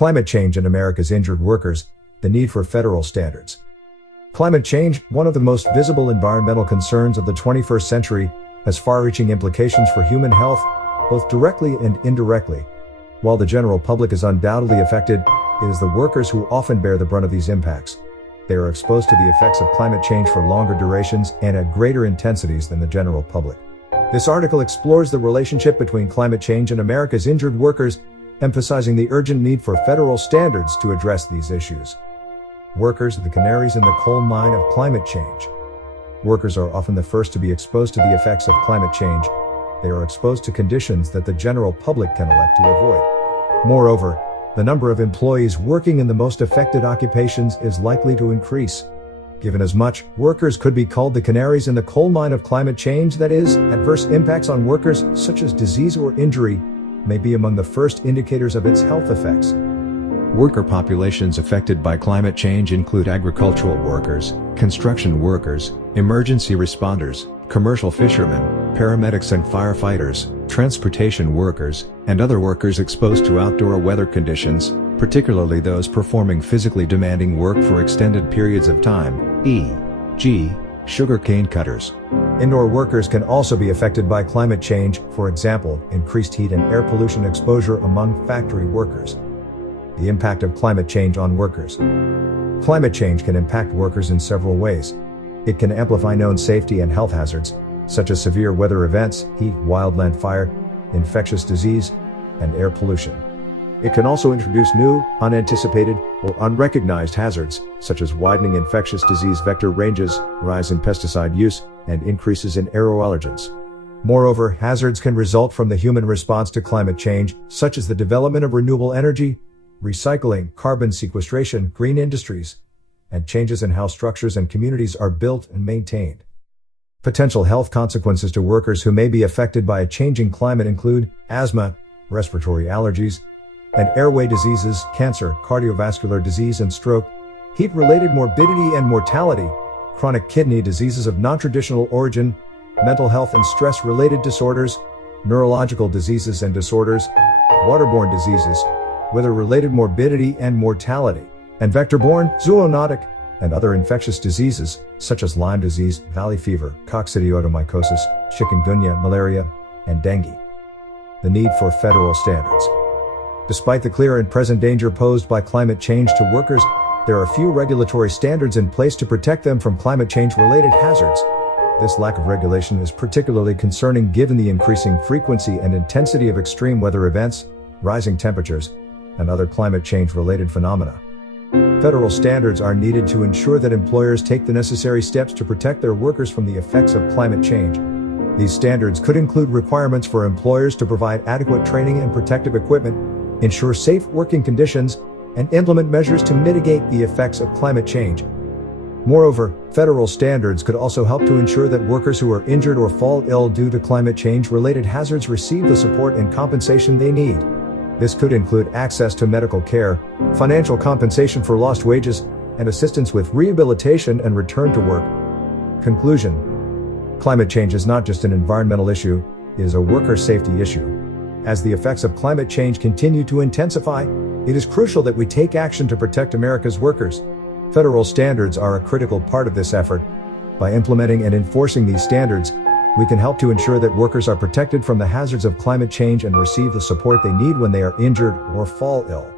Climate change and America's injured workers, the need for federal standards. Climate change, one of the most visible environmental concerns of the 21st century, has far-reaching implications for human health, both directly and indirectly. While the general public is undoubtedly affected, it is the workers who often bear the brunt of these impacts. They are exposed to the effects of climate change for longer durations and at greater intensities than the general public. This article explores the relationship between climate change and America's injured workers, emphasizing the urgent need for federal standards to address these issues. Workers are the canaries in the coal mine of climate change. Workers are often the first to be exposed to the effects of climate change. They are exposed to conditions that the general public can elect to avoid. Moreover, the number of employees working in the most affected occupations is likely to increase. Given as much, workers could be called the canaries in the coal mine of climate change, that is, adverse impacts on workers, such as disease or injury, may be among the first indicators of its health effects. Worker populations affected by climate change include agricultural workers, construction workers, emergency responders, commercial fishermen, paramedics and firefighters, transportation workers, and other workers exposed to outdoor weather conditions, particularly those performing physically demanding work for extended periods of time, e.g., sugarcane cutters. Indoor workers can also be affected by climate change, for example, increased heat and air pollution exposure among factory workers. The impact of climate change on workers. Climate change can impact workers in several ways. It can amplify known safety and health hazards, such as severe weather events, heat, wildland fire, infectious disease, and air pollution. It can also introduce new, unanticipated, or unrecognized hazards, such as widening infectious disease vector ranges, rise in pesticide use, and increases in aeroallergens. Moreover, hazards can result from the human response to climate change, such as the development of renewable energy, recycling, carbon sequestration, green industries, and changes in how structures and communities are built and maintained. Potential health consequences to workers who may be affected by a changing climate include asthma, respiratory allergies, and airway diseases, cancer, cardiovascular disease and stroke, heat-related morbidity and mortality, chronic kidney diseases of non-traditional origin, mental health and stress-related disorders, neurological diseases and disorders, waterborne diseases, weather-related morbidity and mortality, and vector-borne, zoonotic, and other infectious diseases, such as Lyme disease, valley fever, coccidioidomycosis, chikungunya, malaria, and dengue. The need for federal standards. Despite the clear and present danger posed by climate change to workers, there are few regulatory standards in place to protect them from climate change-related hazards. This lack of regulation is particularly concerning given the increasing frequency and intensity of extreme weather events, rising temperatures, and other climate change-related phenomena. Federal standards are needed to ensure that employers take the necessary steps to protect their workers from the effects of climate change. These standards could include requirements for employers to provide adequate training and protective equipment, ensure safe working conditions, and implement measures to mitigate the effects of climate change. Moreover, federal standards could also help to ensure that workers who are injured or fall ill due to climate change-related hazards receive the support and compensation they need. This could include access to medical care, financial compensation for lost wages, and assistance with rehabilitation and return to work. Conclusion. Climate change is not just an environmental issue, it is a worker safety issue. As the effects of climate change continue to intensify, it is crucial that we take action to protect America's workers. Federal standards are a critical part of this effort. By implementing and enforcing these standards, we can help to ensure that workers are protected from the hazards of climate change and receive the support they need when they are injured or fall ill.